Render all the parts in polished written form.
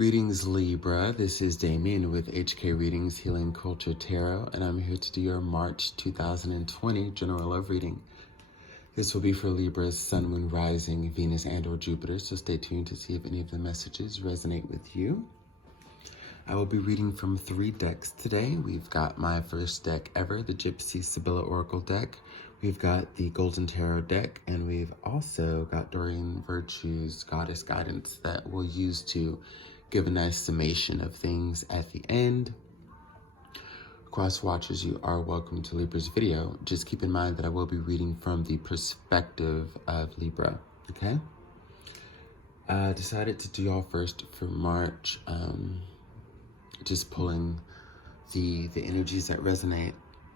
Greetings, Libra. This is Damien with HK Readings Healing Culture Tarot, and I'm here to do your March 2020 General Love Reading. This will be for Libra's Sun, Moon, Rising, Venus, and or Jupiter, so stay tuned to see if any of the messages resonate with you. I will be reading from 3 decks today. We've got my first deck ever, the Gypsy Sibylla Oracle deck. We've got the Golden Tarot deck, and we've also got Doreen Virtue's Goddess Guidance that we'll use to give a nice summation of things at the end. Cross watchers, you are welcome to Libra's video. Just keep in mind that I will be reading from the perspective of Libra, okay? I decided to do y'all first for March, just pulling the energies that resonate.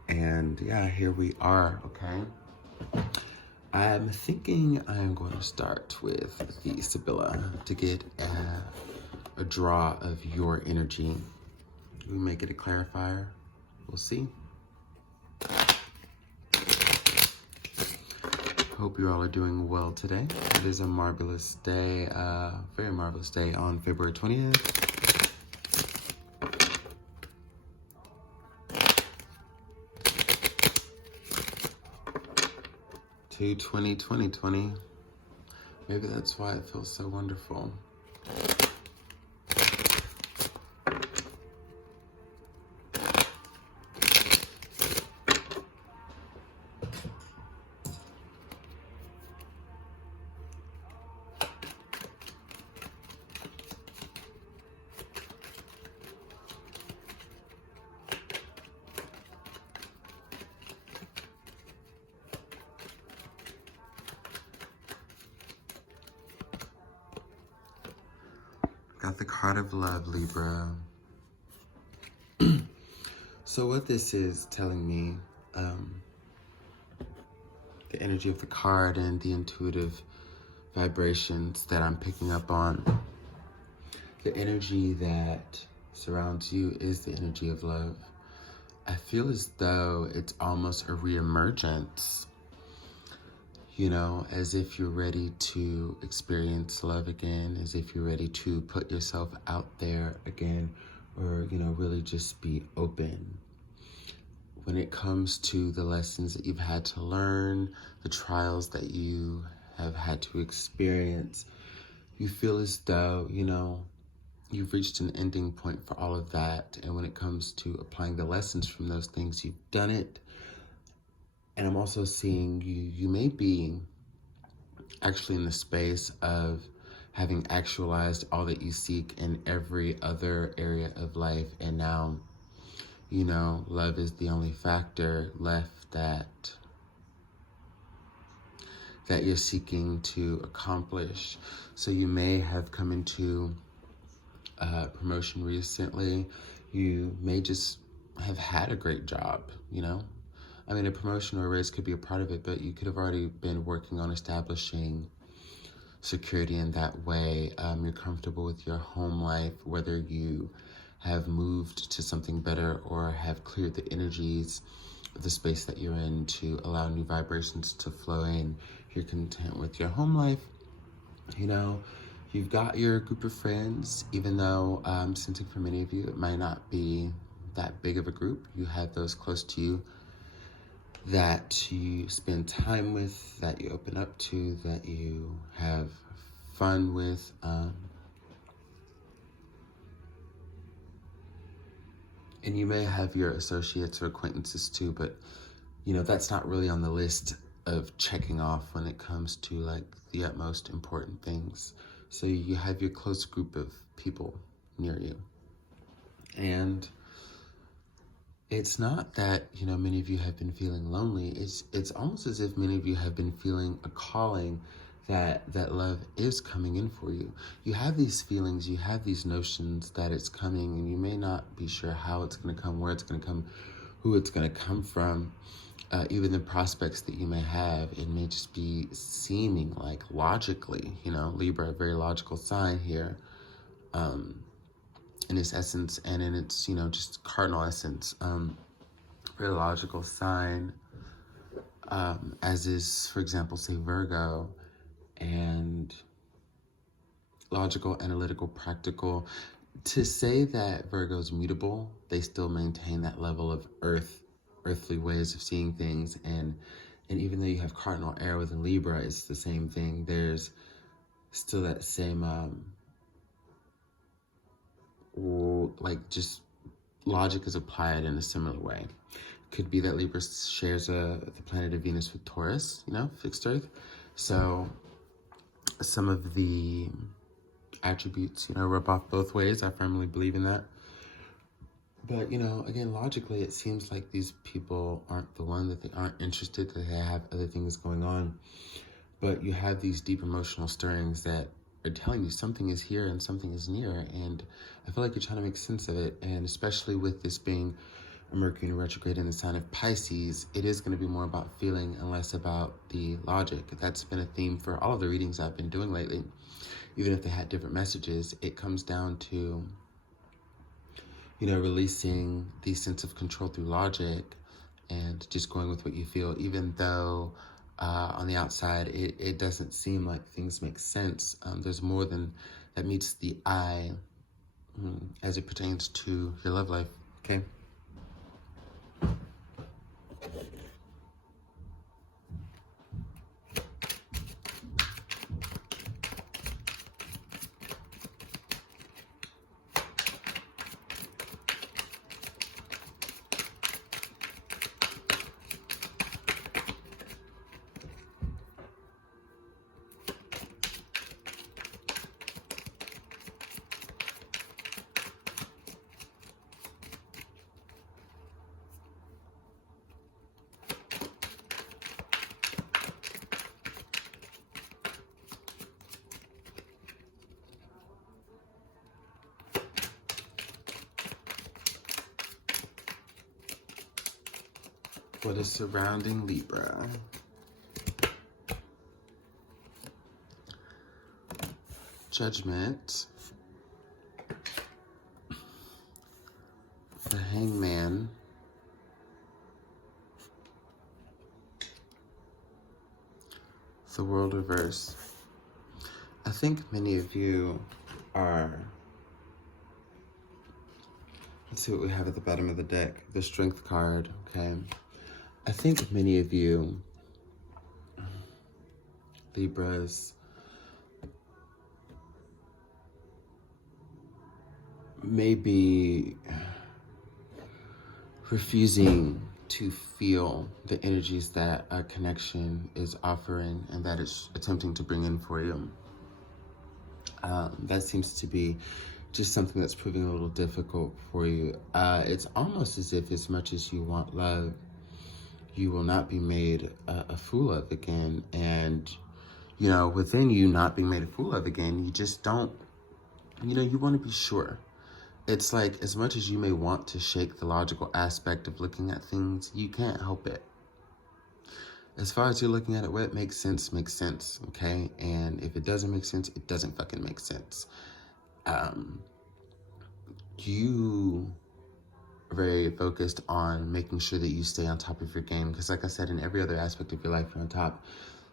And yeah, here we are, okay? I'm thinking I'm going to start with the Sibylla to get a draw of your energy. We make it a clarifier. We'll see. Hope you all are doing well today. It is a marvelous day, very marvelous day on February 20th. To 2020. Maybe that's why it feels so wonderful. Got the card of love, Libra. So what this is telling me, the energy of the card and the intuitive vibrations that I'm picking up on, the energy that surrounds you is the energy of love. I feel as though it's almost a reemergence, you know, as if you're ready to experience love again, as if you're ready to put yourself out there again, or, you know, really just be open. When it comes to the lessons that you've had to learn, the trials that you have had to experience, you feel as though, you know, you've reached an ending point for all of that. And when it comes to applying the lessons from those things, you've done it. And I'm also seeing you may be actually in the space of having actualized all that you seek in every other area of life. And now, you know, love is the only factor left that you're seeking to accomplish. So you may have come into promotion recently. You may just have had a great job, you know? I mean, a promotion or a raise could be a part of it, but you could have already been working on establishing security in that way. You're comfortable with your home life, whether you have moved to something better or have cleared the energies of the space that you're in to allow new vibrations to flow in. You're content with your home life. You know, you've got your group of friends, even though I'm sensing for many of you, it might not be that big of a group. You have those close to you that you spend time with, that you open up to, that you have fun with. And you may have your associates or acquaintances too, but, you know, that's not really on the list of checking off when it comes to like the utmost important things. So you have your close group of people near you. And it's not that, you know, many of you have been feeling lonely. It's almost as if many of you have been feeling a calling that love is coming in for you. You have these feelings, you have these notions that it's coming, and you may not be sure how it's going to come, where it's going to come, who it's going to come from. Even the prospects that you may have, it may just be seeming like logically, you know, Libra, a very logical sign here, in its essence and in its, you know, just cardinal essence, very logical sign, as is, for example, say Virgo. And logical, analytical, practical. To say that Virgo's mutable, they still maintain that level of earthly ways of seeing things. And even though you have cardinal air within Libra, it's the same thing. There's still that same, like, just logic is applied in a similar way. Could be that Libra shares the planet of Venus with Taurus, fixed Earth. So some of the attributes, rub off both ways. I firmly believe in that. But, again, logically, it seems like these people aren't the one, that they aren't interested, that they have other things going on. But you have these deep emotional stirrings that are telling you something is here and something is near. And I feel like you're trying to make sense of it. And especially with this being a Mercury retrograde in the sign of Pisces, it is going to be more about feeling and less about the logic. That's been a theme for all of the readings I've been doing lately. Even if they had different messages, it comes down to, releasing the sense of control through logic and just going with what you feel, even though on the outside it doesn't seem like things make sense. There's more than that meets the eye as it pertains to your love life, okay? What is surrounding Libra? Judgment. The Hangman. The World Reverse. I think many of you are... Let's see what we have at the bottom of the deck. The Strength card, okay? I think many of you, Libras, may be refusing to feel the energies that a connection is offering and that it's attempting to bring in for you. That seems to be just something that's proving a little difficult for you. It's almost as if, as much as you want love, you will not be made a fool of again. And, within you not being made a fool of again, you just don't, you want to be sure. It's like, as much as you may want to shake the logical aspect of looking at things, you can't help it. As far as you're looking at it, what makes sense, okay? And if it doesn't make sense, it doesn't fucking make sense. You very focused on making sure that you stay on top of your game, because like I said, in every other aspect of your life, you're on top.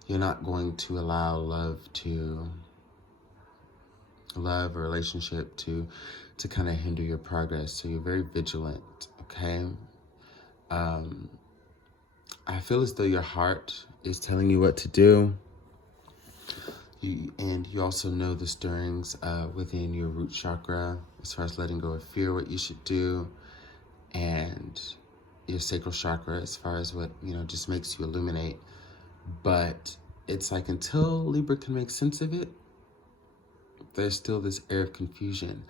You're not going to allow love or relationship to kind of hinder your progress. So you're very vigilant, okay? I feel as though your heart is telling you what to do. And you also know the stirrings within your root chakra as far as letting go of fear, what you should do. And your sacral chakra as far as what, just makes you illuminate. But it's like, until Libra can make sense of it, there's still this air of confusion.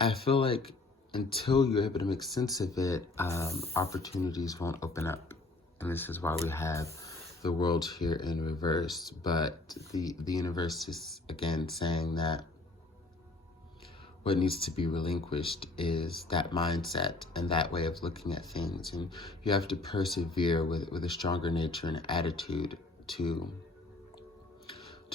I feel like until you're able to make sense of it, opportunities won't open up. And this is why we have the world here in reverse. But the universe is, again, saying that what needs to be relinquished is that mindset and that way of looking at things. And you have to persevere with a stronger nature and attitude to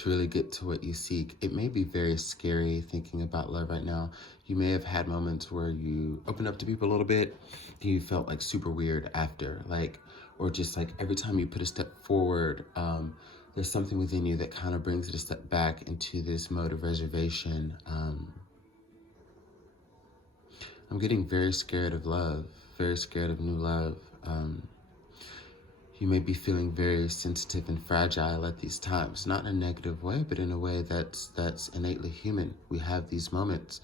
really get to what you seek. It may be very scary thinking about love right now. You may have had moments where you opened up to people a little bit, and you felt like super weird after, or just like every time you put a step forward, there's something within you that kind of brings it a step back into this mode of reservation. I'm getting very scared of love, very scared of new love. You may be feeling very sensitive and fragile at these times, not in a negative way, but in a way that's innately human. We have these moments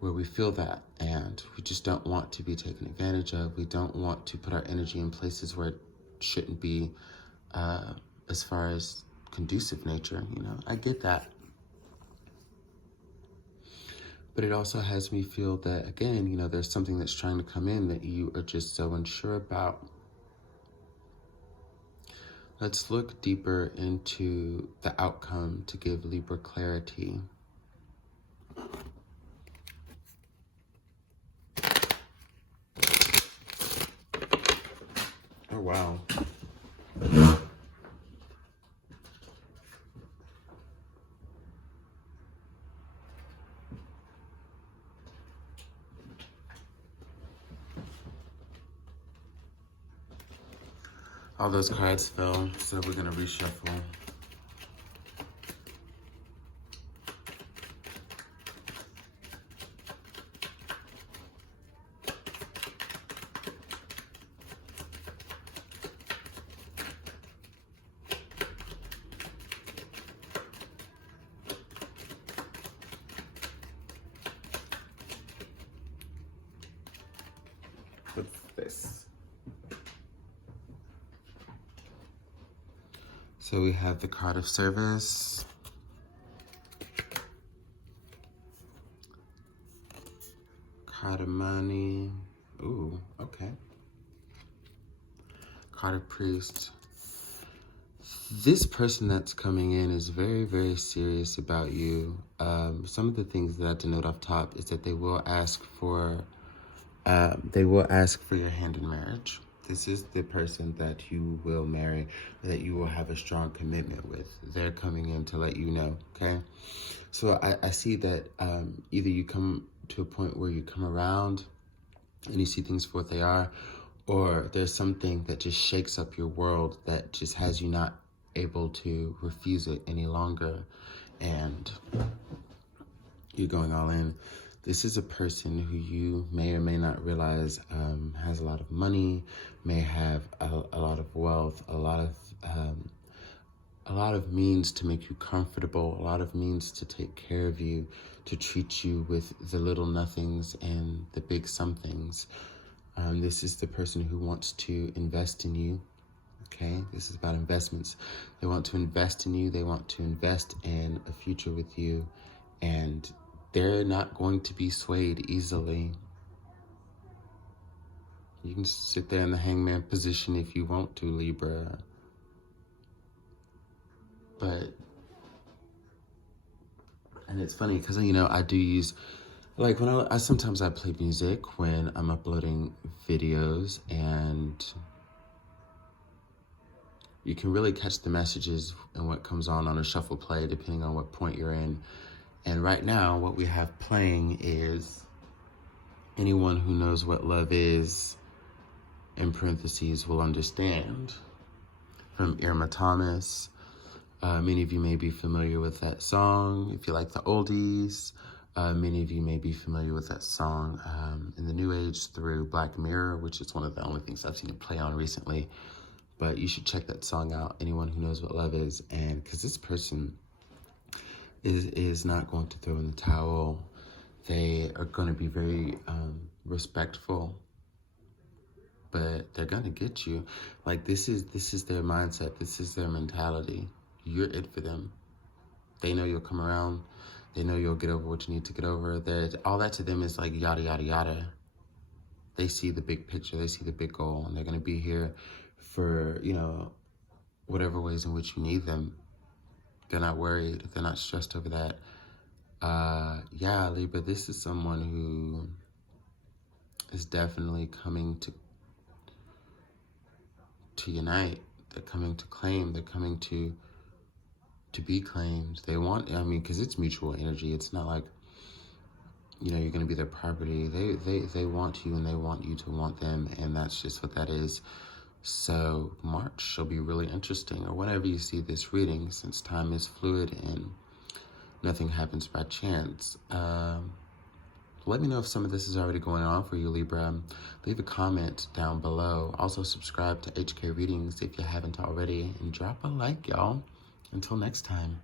where we feel that, and we just don't want to be taken advantage of. We don't want to put our energy in places where it shouldn't be, as far as conducive nature. I get that. But it also has me feel that, again, there's something that's trying to come in that you are just so unsure about. Let's look deeper into the outcome to give Libra clarity. Oh, wow. All those cards fell, so we're gonna reshuffle. What's this? So we have the card of service, card of money. Ooh, okay. Card of priest. This person that's coming in is very, very serious about you. Some of the things that I denote off top is that they will ask for your hand in marriage. This is the person that you will marry, that you will have a strong commitment with. They're coming in to let you know, okay? So I see that either you come to a point where you come around and you see things for what they are, or there's something that just shakes up your world that just has you not able to refuse it any longer, and you're going all in. This is a person who you may or may not realize has a lot of money, may have a lot of wealth, a lot of means to make you comfortable, a lot of means to take care of you, to treat you with the little nothings and the big somethings. This is the person who wants to invest in you. Okay, this is about investments. They want to invest in you. They want to invest in a future with you, and they're not going to be swayed easily. You can sit there in the hangman position if you want to, Libra. And it's funny because, I do use, like, when I sometimes I play music when I'm uploading videos, and you can really catch the messages and what comes on a shuffle play depending on what point you're in. And right now, what we have playing is anyone who knows what love is, in parentheses, will understand, from Irma Thomas. Many of you may be familiar with that song. If you like the oldies, many of you may be familiar with that song in the new age through Black Mirror, which is one of the only things I've seen it play on recently. But you should check that song out, anyone who knows what love is. And because this person is not going to throw in the towel. They are going to be very respectful, but they're going to get you. Like, this is their mindset. This is their mentality. You're it for them. They know you'll come around. They know you'll get over what you need to get over. All that to them is like yada, yada, yada. They see the big picture. They see the big goal, and they're going to be here for, whatever ways in which you need them. They're not worried. They're not stressed over that. Yeah, Libra, this is someone who is definitely coming to unite. They're coming to claim. They're coming to be claimed. They want, because it's mutual energy. It's not like, you're going to be their property. They want you, and they want you to want them, and that's just what that is. So March will be really interesting, or whenever you see this reading, since time is fluid and nothing happens by chance. Let me know if some of this is already going on for you, Libra. Leave a comment down below. Also, subscribe to HK Readings if you haven't already. And drop a like, y'all. Until next time.